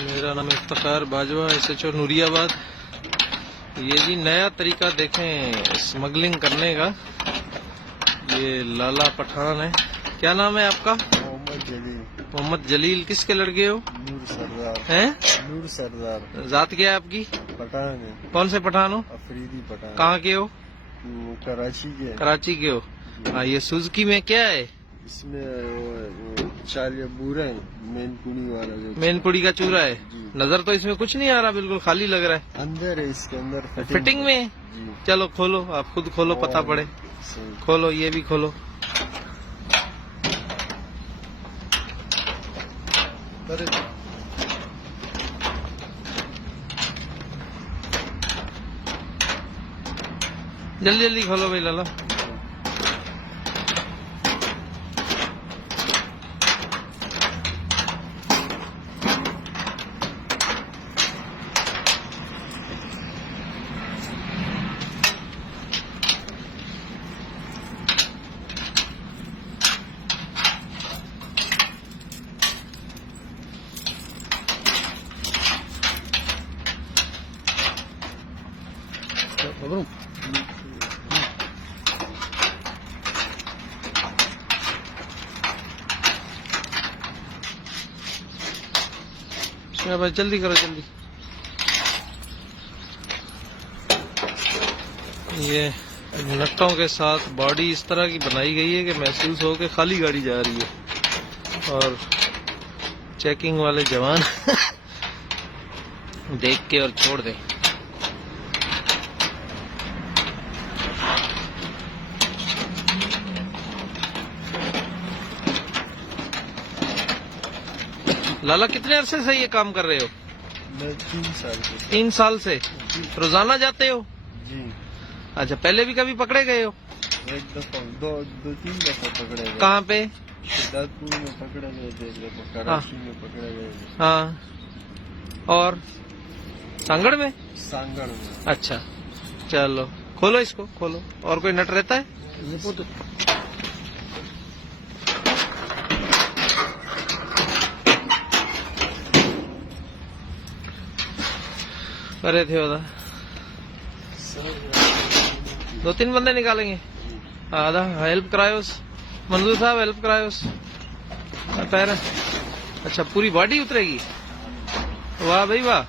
मेरा नाम इफ्तिखार बाजवा, SHO नूरियाबाद। ये जी नया तरीका देखें स्मगलिंग करने का। ये लाला पठान है। क्या नाम है आपका? मोहम्मद जलील। मोहम्मद जलील। किसके लड़के हो? नूर सरदार। हैं? नूर सरदार। जात क्या है आपकी? पठान है। कौन से पठान हो? अफरीदी पठान। कहाँ के हो? कराची के। कराची के हो। हाँ, ये सुजुकी में क्या है? इसमें चालिया बूरा है, मेनपुरी वाला जो मेनपुरी का चूरा है। जी। नजर तो इसमें कुछ नहीं आ रहा, बिल्कुल खाली लग रहा है। अंदर है, इसके अंदर फिटिंग में। जी। चलो खोलो, आप खुद खोलो, पता पड़े। सही। खोलो, ये भी खोलो। जल्दी जल्दी खोलो भाई लाला। भाई जल्दी करो जल्दी। ये नट्टों के साथ बॉडी इस तरह की बनाई गई है कि महसूस हो के खाली गाड़ी जा रही है, और चेकिंग वाले जवान देख के और छोड़ दें। लाला कितने अरसे से ये काम कर रहे हो? मैं 3 साल से। 3 साल से रोजाना जाते हो? जी। अच्छा, पहले भी कभी पकड़े गए हो? एक दफा दो 3 दफा पकड़े गए। कहाँ पे? सिद्धार्थपुर में पकड़े गए थे, एक दफा कराची में पकड़े गए थे। हाँ, और सांगड़ में? सांगड़ में। अच्छा, चलो खोलो इसको, खोलो। और कोई नट रहता है? अरे थे होता 2-3 बंदे निकालेंगे। आधा हेल्प करायोस मंजूर साहब, हेल्प करायोस पैर। अच्छा, पूरी बॉडी उतरेगी? वाह भाई वाह।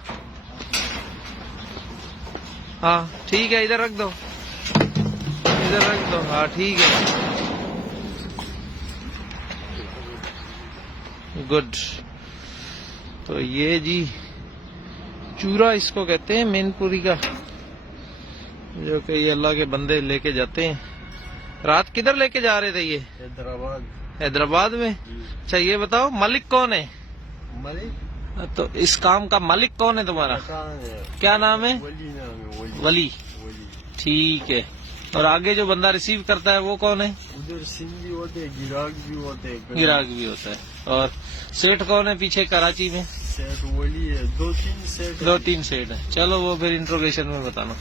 हाँ ठीक है, इधर रख दो, इधर रख दो। हाँ ठीक है, गुड। तो ये जी चूरा इसको कहते हैं, मेनपुरी का, जो कि ये अल्लाह के बंदे लेके जाते हैं। रात किधर लेके जा रहे थे ये? हैदराबाद। हैदराबाद में? अच्छा, ये बताओ मालिक कौन है? मालिक? तो इस काम का मालिक कौन है तुम्हारा? क्या नाम है? वली नाम है। वली। ठीक है। और आगे जो बंदा रिसीव करता है वो कौन है? उधर सिंधी होते हैं, गिराक भी होते हैं। गिराक भी होता है। और सेठ कौन है पीछे कराची में? सेठ वली है, 2-3 सेठ। 2-3 सेठ है। चलो वो फिर इंट्रोगेशन में बताना।